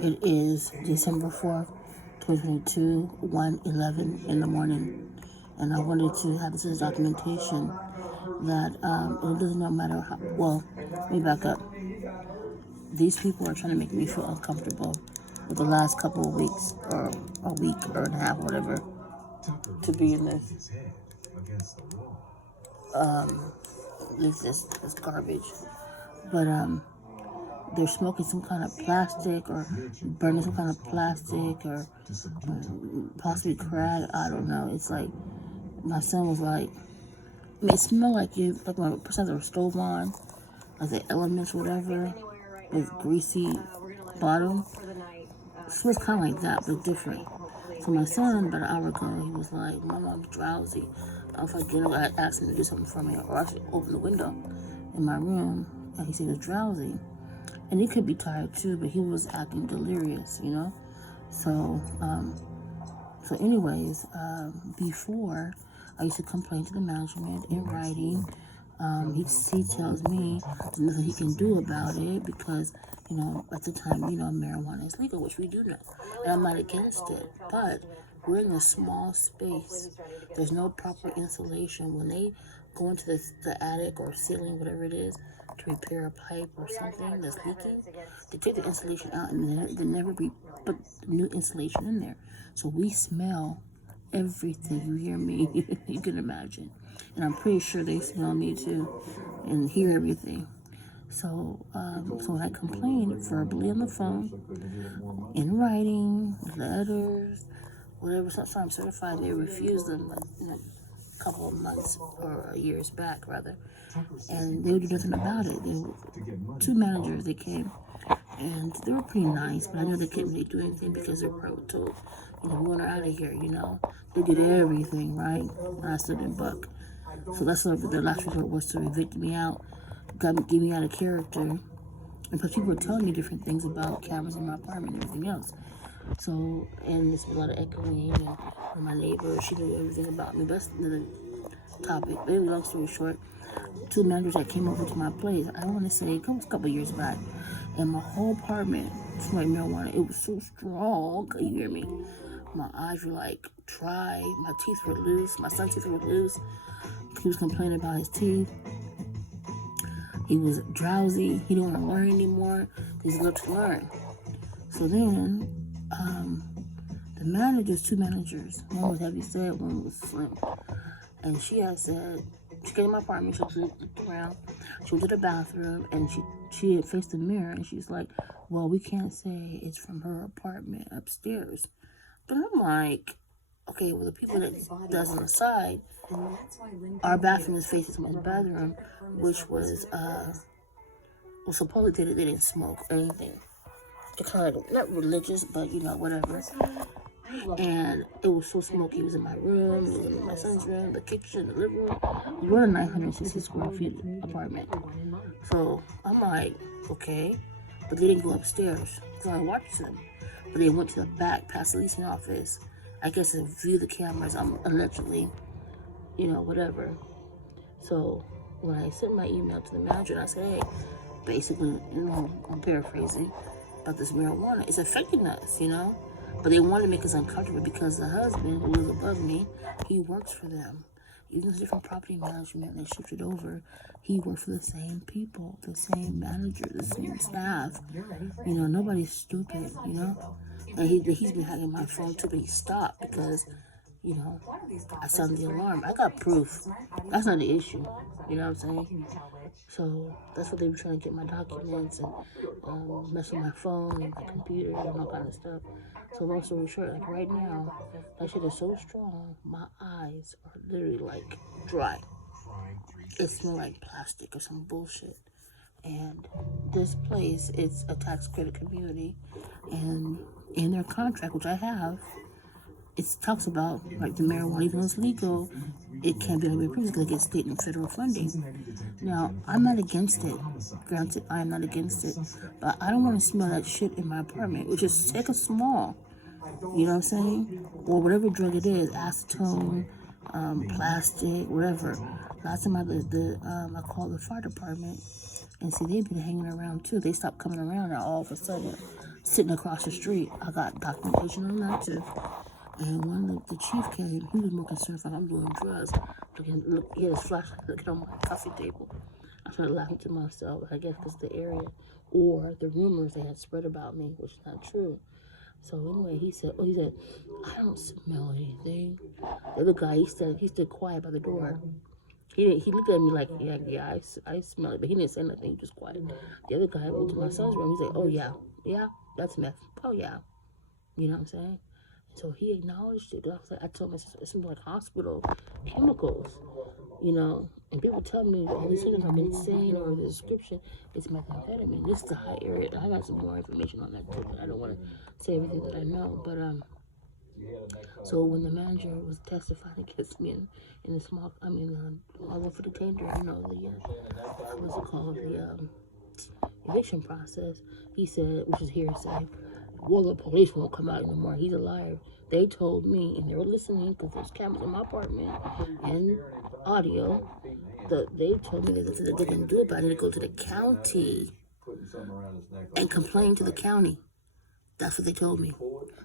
It is December 4th, 2022, 1:11 in the morning. And I wanted to have this as documentation that it doesn't matter how, well, let me back up. These people are trying to make me feel uncomfortable with the last couple of weeks, or a week or a half, whatever, to be in this garbage. But they're smoking some kind of plastic or burning some kind of plastic or possibly crack. I don't know. It's like my son was like, I mean, it smelled like when a person has a stove on, like the elements, whatever, with greasy bottom. It smells kind of like that, but different. So my son, about an hour ago, he was like, "Mama, I'm drowsy. I don't know if I get up." I asked him to do something for me, or I should open the window in my room. And he said he was drowsy. And he could be tired too, but he was acting delirious, you know? So, anyways, before I used to complain to the management in writing. He tells me there's nothing he can do about it because, at the time, marijuana is legal, which we do know. And I'm not against it. But we're in a small space. There's no proper insulation. When they go into the attic or ceiling, whatever it is, to repair a pipe or something that's leaking, they take the insulation out and they never put new insulation in there. So we smell everything. You hear me? You can imagine. And I'm pretty sure they smell me too and hear everything. So when I complained verbally on the phone, in writing, letters, whatever, sometimes certified, they refused them a couple of months or years back, rather. And they would do nothing about it. There were two managers that came, and they were pretty nice, but I know they couldn't really do anything because they were probably told, we want her out of here, They did everything, right? And I still didn't buck. So that's what their last resort was, to evict me out, get me out of character. And plus people were telling me different things about cameras in my apartment and everything else. So, and there's a lot of echoing, and my neighbor, she knew everything about me. But that's another topic. But anyway, long story short, two managers that came over to my place, I want to say a couple years back, and my whole apartment smelled like marijuana. It was so strong. Could you hear me? My eyes were like dry. My teeth were loose. My son's teeth were loose. He was complaining about his teeth. He was drowsy. He didn't want to learn anymore. He's love to learn. So then, the two managers, one was heavy set, one was slim. And she had said, she came to my apartment, she looked around, she went to the bathroom, and she had faced the mirror, and she's like, well, we can't say it's from her apartment upstairs. But I'm like, okay, well, the people that does on the side, our bathroom is facing someone's bathroom, which was, supposedly they didn't smoke or anything. They're kind of, not religious, but, whatever. And it was so smoky. It was in my room, it was in my son's room, the kitchen, the living room. We're a 960 square feet apartment. So I'm like, okay. But they didn't go upstairs, so I watched them. But they went to the back, past the leasing office, I guess, to view the cameras. I'm allegedly, whatever. So when I sent my email to the manager, and I said, hey, basically, I'm paraphrasing, about this marijuana, it's affecting us, But they want to make us uncomfortable because the husband, who is above me, he works for them. Even though it's different property management, they shifted over. He works for the same people, the same manager, the same staff. Nobody's stupid, And he's been hacking my phone too, but he stopped because, I sounded the alarm. I got proof. That's not the issue. You know what I'm saying? So that's what they were trying to get my documents and mess with my phone and my computer and all kind of stuff. So long story short, like right now, that shit is so strong, my eyes are literally like dry. It smells like plastic or some bullshit. And this place, it's a tax credit community, and in their contract, which I have, it talks about, like, the marijuana, even though it's legal, it can't be approved because it gets state and federal funding. Now, I'm not against it. Granted, I am not against it. But I don't want to smell that shit in my apartment, which is take a small, you know what I'm saying? Or whatever drug it is, acetone, plastic, whatever. Last time I called the fire department, And see, they've been hanging around too. They stopped coming around, and all of a sudden, sitting across the street, I got documentation on that too. And when the chief came, he was more concerned if I'm doing drugs. Look, he had his flashlight looking on my coffee table. I started laughing to myself, I guess because the area or the rumors they had spread about me, which is not true. So anyway, he said, I don't smell anything. The other guy, he stood quiet by the door. He looked at me like, yeah, I smell it, but he didn't say nothing. He was just quiet. The other guy went to my son's room. He said, oh yeah, that's meth. Oh yeah, you know what I'm saying? So he acknowledged it. I told him it seems like hospital chemicals, you know. And people tell me all these things I'm insane, or the description is methamphetamine. This is a high area. I got some more information on that too, but I don't want to say everything that I know. But so when the manager was testifying against me in the small, all over the tender, you know, what's it called, the eviction process, he said, which is hearsay, well, the police won't come out anymore. He's a liar. They told me, and they were listening because there's cameras in my apartment and audio. They told me that they didn't do it, but I need to go to the county and complain to the county. That's what they told me.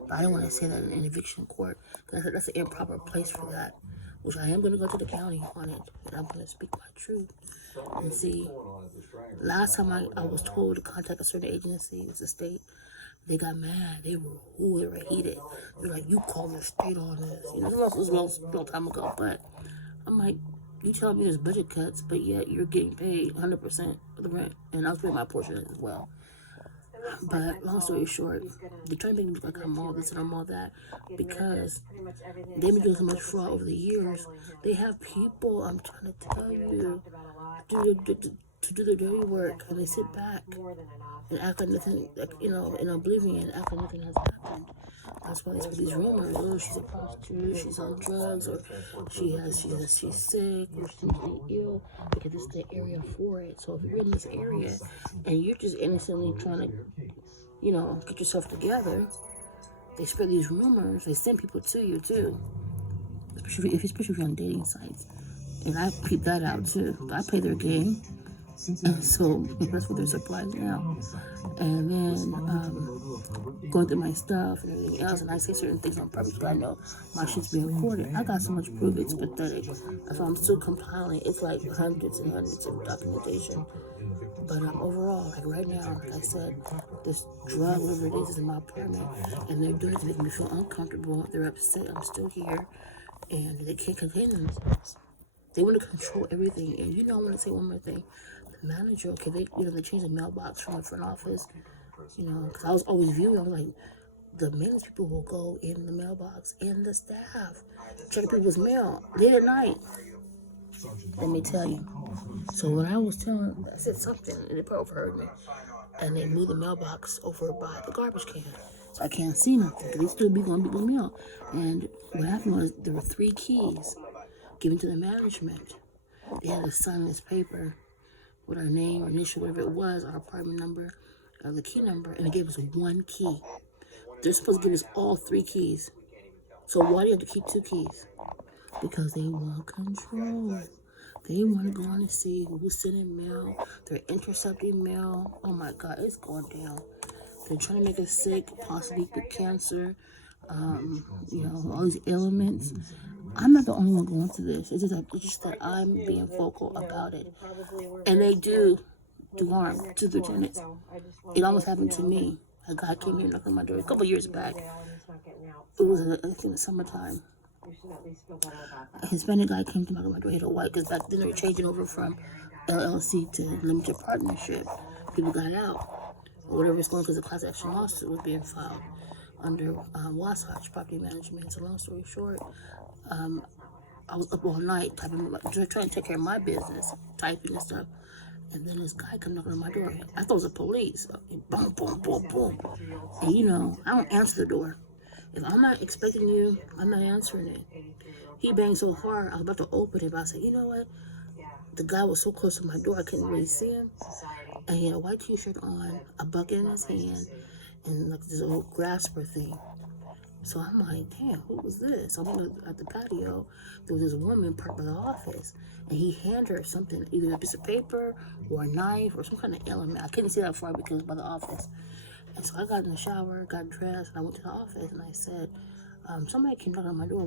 But I don't want to say that in an eviction court because that's an improper place for that. Which I am going to go to the county on it, and I'm going to speak my truth and see. Last time I was told to contact a certain agency, it was the state. They got mad. They were heated. They're like, you call the state on this. You know, this was a long time ago, but I'm like, you tell me there's budget cuts, but yet you're getting paid 100% of the rent, and I was paying my portion as well. But long story short, they're trying to make me look like I'm all this and I'm all that because they've been doing so much fraud over the years. They have people, I'm trying to tell you, to do the dirty work, and they sit back and act like nothing, like, you know, in oblivion, act like nothing has happened. That's why they spread these rumors. Oh, she's a prostitute, she's on drugs, or she's sick, or she's mentally ill, because it's the area for it. So if you're in this area and you're just innocently trying to, you know, get yourself together, they spread these rumors. They send people to you too, especially if you're on dating sites. And I peep that out too. I play their game. And so that's what they're surprised now. And then going through my stuff and everything else, and I say certain things on purpose because I know my shit's being recorded. I got so much proof, it's pathetic. If I'm still compiling, it's like hundreds and hundreds of documentation. But overall, like right now, like I said, this drug, whatever it is in my apartment, and they're doing it to make me feel uncomfortable. They're upset I'm still here, and they can't contain themselves. They want to control everything. And you know, I want to say one more thing. The manager, okay, they changed the mailbox from the front office, you know, because I was always viewing, I was like, the maintenance people will go in the mailbox and the staff check people's mail late at night. Let me tell you. So when I was telling, I said something, and they probably overheard me, and they moved the mailbox over by the garbage can. So I can't see nothing, because they still be going people's mail. And what happened was there were 3 keys given to the management. They had to sign this paper with our name, our initial, whatever it was, our apartment number, the key number, and they gave us 1 key. They're supposed to give us all 3 keys. So why do you have to keep 2 keys? Because they want control. They want to go on and see who's sending mail. They're intercepting mail. Oh my God, it's going down. They're trying to make us sick, possibly with cancer, you know, all these ailments. I'm not the only one going through this. It's just that I'm being vocal about it. And they do harm to the tenants. It almost happened to me. A guy came here knocking on my door a couple years back. It was in the summertime. A Hispanic guy came to knock on my door. He had a white, because back then they were changing over from LLC to limited partnership. People got out, or whatever it's going, because the class action lawsuit was being filed under Wasatch Property Management. So long story short, I was up all night trying to take care of my business, typing and stuff. And then this guy come knocking on my door. I thought it was the police. Boom, boom, boom, boom. And you know, I don't answer the door. If I'm not expecting you, I'm not answering it. He banged so hard, I was about to open it, but I said, you know what? The guy was so close to my door, I couldn't really see him. And he had a white t-shirt on, a bucket in his hand, and like this old grasper thing. So I'm like, damn, who was this? I went at the patio. There was this woman parked by the office, and he handed her something, either a piece of paper or a knife or some kind of element. I couldn't see that far because it was by the office. And so I got in the shower, got dressed, and I went to the office, and I said, somebody came knocking on my door.